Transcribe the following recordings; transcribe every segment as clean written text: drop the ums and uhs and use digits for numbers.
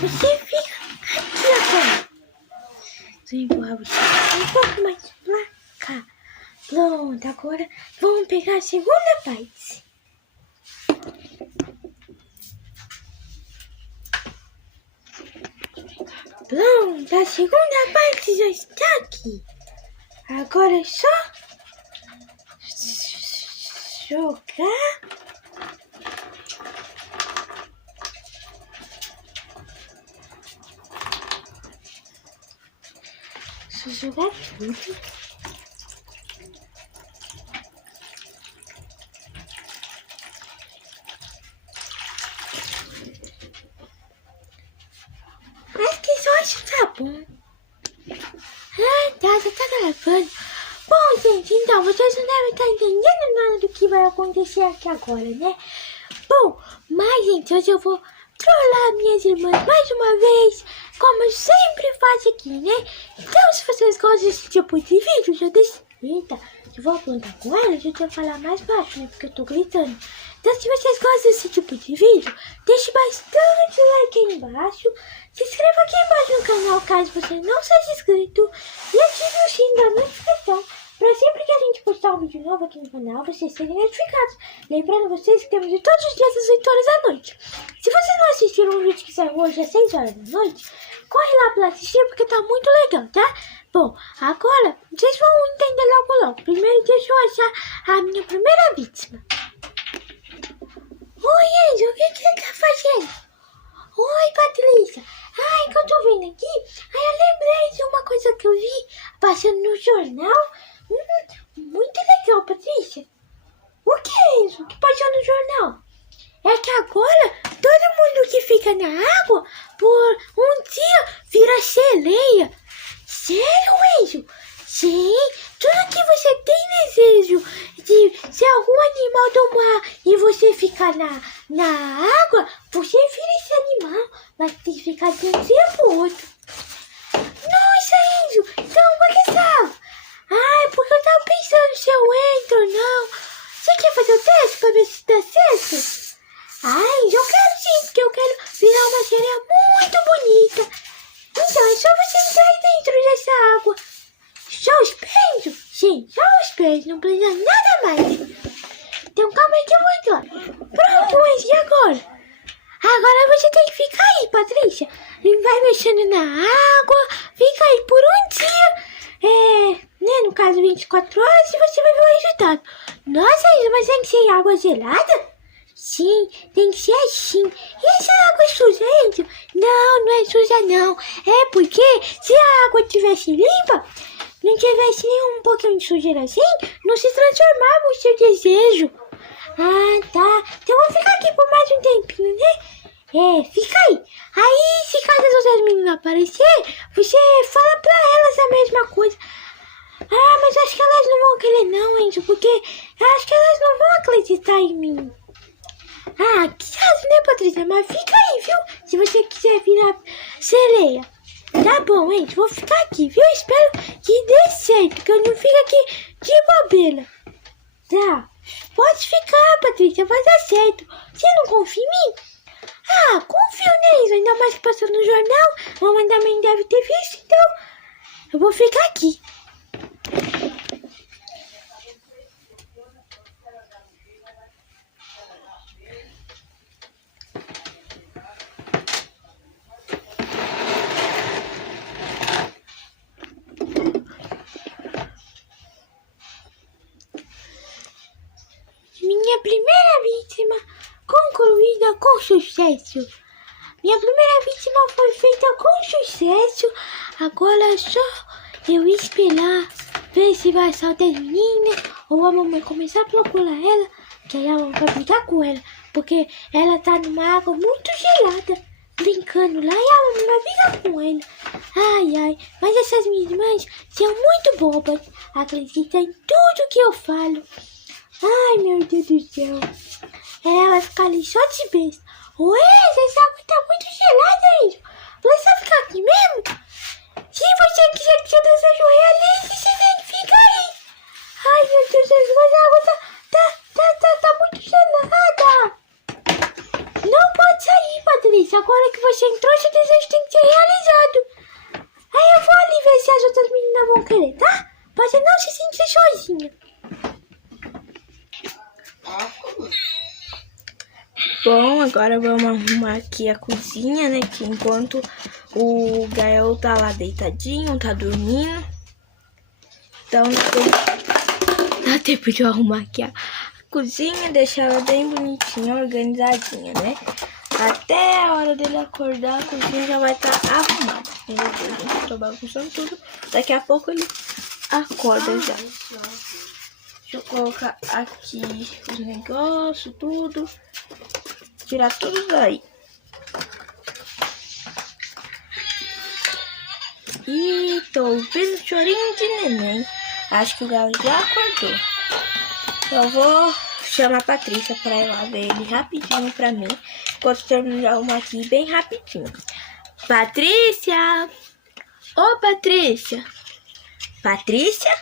Você fica aqui agora. Vou empurrar você um pouco mais pra cá. Pronto, agora vamos pegar a segunda parte. Pronto, a segunda parte já está aqui. Agora é só jogar. Só jogar tudo. Acho que só isso tá bom. Já tá gravando. Bom, gente, então, vocês não devem estar entendendo nada do que vai acontecer aqui agora, né? Bom, mas, gente, hoje eu vou trollar minhas irmãs mais uma vez, como eu sempre faço aqui, né? Então, se vocês gostam desse tipo de vídeo, já deixa... Eita, eu vou apontar com ela, eu tenho que falar mais baixo, né? Porque eu tô gritando. Então, se vocês gostam desse tipo de vídeo, deixe bastante like aí embaixo. Se inscreva aqui embaixo no canal, caso você não seja inscrito. E ative o sininho da notificação, para sempre que a gente postar um vídeo novo aqui no canal, vocês serem notificados. Lembrando vocês que temos de todos os dias às 8 horas da noite. Se vocês não assistiram o vídeo que saiu hoje às 6 horas da noite, corre lá para assistir porque tá muito legal, tá? Bom, agora vocês vão entender logo. Primeiro deixa eu achar a minha primeira vítima. Oi, Enzo, o que você tá fazendo? Oi, Patrícia. Ai, que eu tô vendo aqui. Aí eu lembrei de uma coisa que eu vi passando no jornal. Muito legal, Patrícia. O que é isso que passou no jornal? É que agora todo mundo que fica na água por um dia vira sereia. Sério, Enzo? Sim, tudo que você tem desejo de ser algum animal do mar e você ficar na água, você vira esse animal, mas tem que ficar de um dia pro outro. Nossa, Enzo, então por que sabe? Ai, porque eu tava pensando se eu entro ou não. Você quer fazer o teste pra ver se dá certo? Ai, eu quero sim, porque eu quero virar uma sereia muito bonita. Então é só você entrar aí dentro dessa água. Só os pés? Sim, só os pés, não precisa nada mais. Então calma aí que eu vou entrar. Pronto, Enzo, e agora? Agora você tem que ficar aí, Patrícia. Vai mexendo na água, fica aí por um dia. No caso 24 horas, e você vai ver o resultado. Nossa, Enzo, mas tem que ser água gelada? Sim, tem que ser assim. E essa água é suja, Enzo? Não, não é suja não. É porque se a água tivesse limpa, não tivesse nem um pouquinho de sujeira assim, não se transformava o seu desejo. Ah, tá. Então eu vou ficar aqui por mais um tempinho, né? Fica aí. Aí, se caso as outras meninas aparecer, você fala pra elas a mesma coisa. Ah, mas acho que elas não vão querer não, Enzo, porque acho que elas não vão acreditar em mim. Ah, que caso, né, Patrícia? Mas fica aí, viu? Se você quiser virar sereia. Tá bom, Enzo, vou ficar aqui, viu? Espero que dê certo, que eu não fique aqui de bobeira. Tá, pode ficar, Patrícia, vai dar certo. Você não confia em mim? Ah, confio nisso, ainda mais que passou no jornal. A mamãe também deve ter visto, então eu vou ficar aqui. Minha primeira vítima concluída com sucesso. Minha primeira vítima foi feita com sucesso. Agora é só eu esperar ver se vai saltar as meninas ou a mamãe começar a procurar ela, que aí a mamãe vai brigar com ela, porque ela tá numa água muito gelada, brincando lá, e a mamãe vai brigar com ela. Ai, ai, mas essas minhas irmãs são muito bobas, acreditam em tudo que eu falo. Ai, meu Deus do céu. Ela vai ficar ali só de besta. Ué, essa água tá muito gelada, Enzo. Vai só ficar aqui mesmo? Se você quiser que seu desejo realize, você tem que ficar aí. Ai, meu Deus do céu, mas a água tá muito gelada. agora vamos arrumar aqui a cozinha, né? Que enquanto o Gael tá lá deitadinho, tá dormindo. Então dá tempo de eu arrumar aqui a cozinha, deixar ela bem bonitinha, organizadinha, né? Até a hora dele acordar, a cozinha já vai estar arrumada. Meu Deus, gente, tô bagunçando tudo. Daqui a pouco ele acorda já. Deixa eu colocar aqui os negócios, tudo. Tirar tudo daí. E tô ouvindo chorinho de neném. Acho que o Galo já acordou. Eu vou chamar a Patrícia pra ir lá ver ele rapidinho pra mim. Posso terminar uma aqui bem rapidinho. Patrícia! Ô, Patrícia! Patrícia?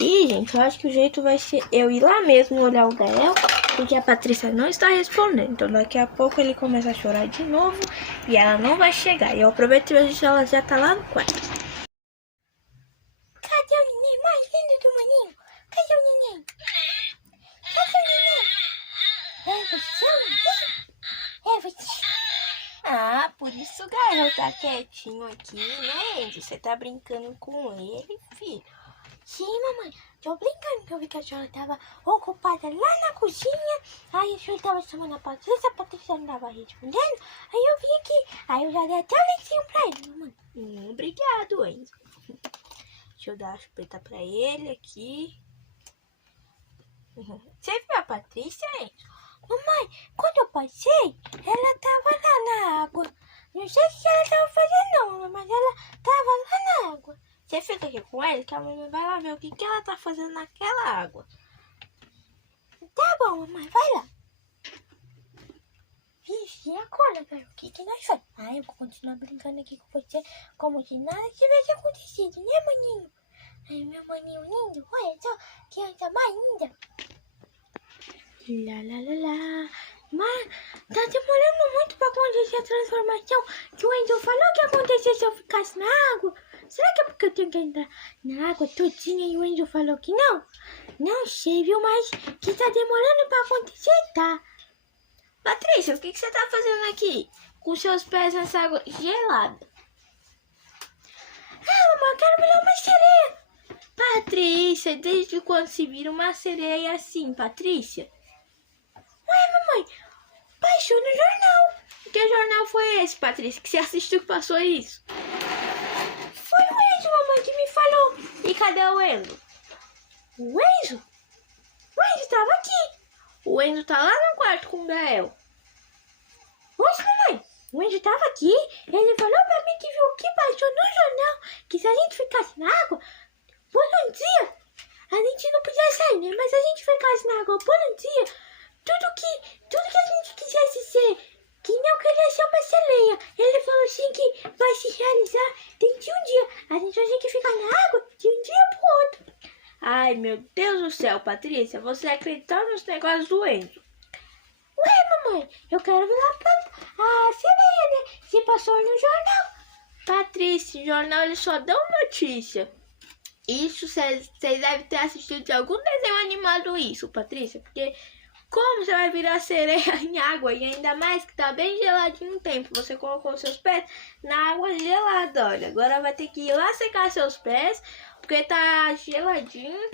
Ih, gente, eu acho que o jeito vai ser eu ir lá mesmo olhar o Gael, porque a Patrícia não está respondendo. Então daqui a pouco ele começa a chorar de novo e ela não vai chegar. E eu aproveito e vejo se ela já tá lá no quarto. Cadê o neném mais lindo do maninho? Cadê o neném? Cadê o neném? É você, neném? É você? Ah, por isso o Gael tá quietinho aqui, né, Enzo? Você tá brincando com ele, filho? Sim, mamãe. Tô brincando que eu vi que a senhora tava ocupada lá na cozinha. Aí a senhora tava chamando a Patrícia não tava respondendo. Aí eu vim aqui. Aí eu já dei até o leitinho pra ele, mamãe. Obrigado, Enzo. Deixa eu dar a chupeta pra ele aqui. Você viu a Patrícia, Enzo? Mamãe, quando eu passei, ela tava lá na água. Não sei o que ela tava fazendo não, mas ela tava lá na água. Você fica aqui com ele, que a mamãe vai lá ver o que ela tá fazendo naquela água. Tá bom, mamãe, vai lá. Vixe, e agora, cara? O que nós fazemos? Eu vou continuar brincando aqui com você como se nada tivesse acontecido, né, maninho? Ai, meu maninho lindo, olha só, que anda mais linda. Lá, lá, lá, lá. Mas tá demorando muito pra acontecer a transformação que o Enzo falou que ia acontecer se eu ficasse na água. Será que é porque eu tenho que entrar na água todinha e o Enzo falou que não? Não sei, viu? Mas que tá demorando pra acontecer, tá? Patrícia, o que você tá fazendo aqui? Com seus pés nessa água gelada. Mamãe, eu quero virar uma sereia. Patrícia, desde quando se vira uma sereia assim, Patrícia? Ué, mamãe, passou no jornal. Que jornal foi esse, Patrícia, que você assistiu que passou isso? Foi o Enzo, mamãe, que me falou. E cadê o Enzo? O Enzo? O Enzo tava aqui. O Enzo tá lá no quarto com o Gael. Nossa, mamãe, o Enzo tava aqui. Ele falou pra mim que viu o que passou no jornal. Que se a gente ficasse na água por um dia, a gente não podia sair, né? Mas se a gente ficasse na água por um dia, tudo que a gente quisesse ser, que não queria ser uma sereia. Ele falou assim que vai se realizar dentro de um dia. A gente só tem que ficar na água de um dia pro outro. Ai, meu Deus do céu, Patrícia, você acredita nos negócios do Enzo? Ué, mamãe, eu quero ver a sereia, né? Se passou no jornal. Patrícia, o jornal eles só dão notícia. Isso, vocês devem ter assistido de algum desenho animado isso, Patrícia, porque como você vai virar sereia em água e ainda mais que tá bem geladinho o tempo, você colocou seus pés na água gelada, olha, agora vai ter que ir lá secar seus pés, porque tá geladinho,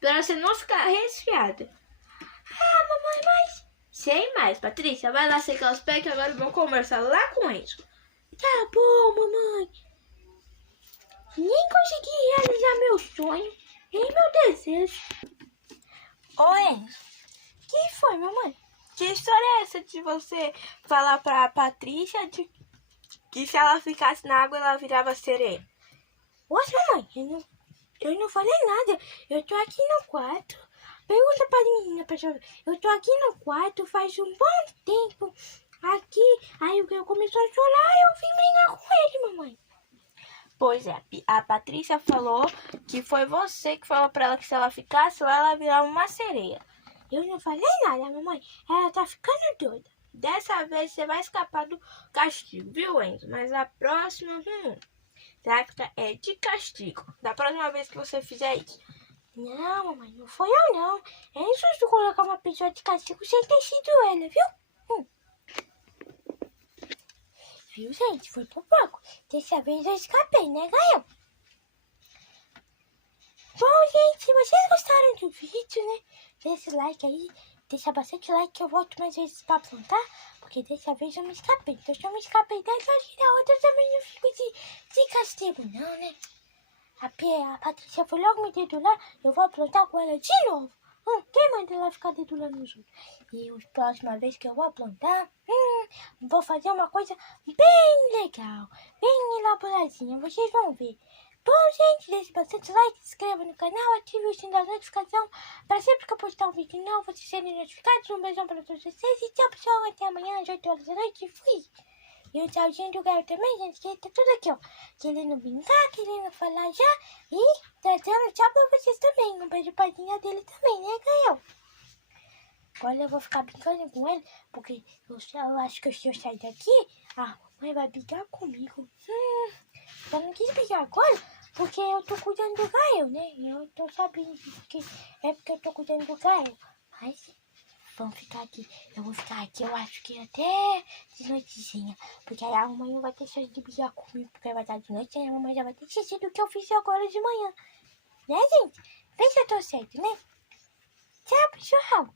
pra você não ficar resfriada. Mamãe, mas... Sem mais, Patrícia, vai lá secar os pés que agora vamos conversar lá com eles. Tá bom, mamãe. Nem consegui realizar meu sonho, nem meu desejo. Ô, Enzo, que foi, mamãe? Que história é essa de você falar pra Patrícia que se ela ficasse na água ela virava sereia? Poxa, mamãe, eu não falei nada. Eu tô aqui no quarto. Pergunta pra menina, pessoal. Eu tô aqui no quarto faz um bom tempo. Aqui, aí eu começou a chorar e eu vim brincar com ele, mamãe. Pois é, a Patrícia falou que foi você que falou pra ela que se ela ficasse lá, ela virava uma sereia. Eu não falei nada, mamãe. Ela tá ficando doida. Dessa vez você vai escapar do castigo, viu, Enzo? Mas a próxima, é de castigo. Da próxima vez que você fizer isso. Não, mamãe, não foi eu não. É injusto colocar uma pessoa de castigo sem ter sido ela, viu? viu, gente? Foi por pouco. Dessa vez eu escapei, né, Gael? Bom, gente, se vocês gostaram do vídeo, né? Deixa esse like aí. Deixa bastante like que eu volto mais vezes pra plantar. Porque dessa vez eu me escapei. Então se eu me escapei dessa, acho que da outra também não fico de castigo, não, né? A Patrícia foi logo me dedular. Eu vou plantar com ela de novo. Quem manda ela ficar dedulando os outros? E a próxima vez que eu vou plantar, vou fazer uma coisa bem legal. Bem elaboradinha. Vocês vão ver. Bom, gente, deixe bastante like, se inscreva no canal, ative o sininho da notificação para sempre que eu postar um vídeo novo, vocês serem notificados. Um beijão para todos vocês e tchau, pessoal. Até amanhã às 8 horas da noite. Fui! E o tchauzinho do Gael também, gente, que tá tudo aqui, ó. Querendo brincar, querendo falar já. E tá dando tchau pra vocês também. Um beijo pra dinha dele também, né, Gael? Agora eu vou ficar brincando com ele, porque eu acho que se eu sair daqui, a mãe vai brigar comigo. Eu não quis brigar agora, porque eu tô cuidando do Gael, né? Eu tô sabendo que é porque eu tô cuidando do Gael. Mas vamos ficar aqui. Eu vou ficar aqui, eu acho que até de noitezinha. Porque aí a mamãe não vai ter chance de brigar comigo, porque vai estar de noite, e a mamãe já vai ter esquecido do que eu fiz agora de manhã. Né, gente? Vê se eu tô certo, né? Tchau, pessoal!